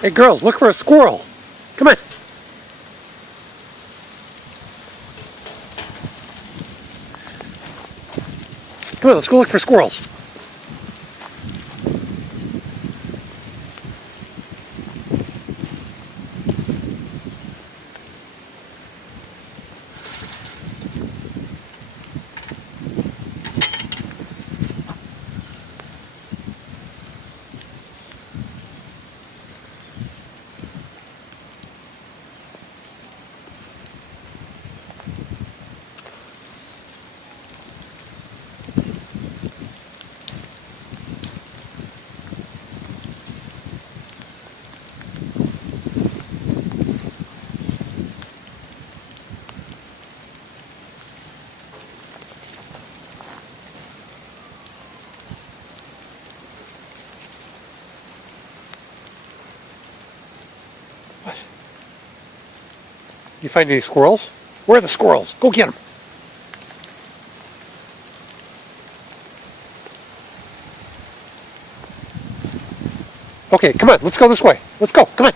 Hey girls, look for a squirrel. Come on. Come on, let's go look for squirrels. What? You find any squirrels? Where are the squirrels? Go get them. Okay, come on, let's go this way. Let's go, come on.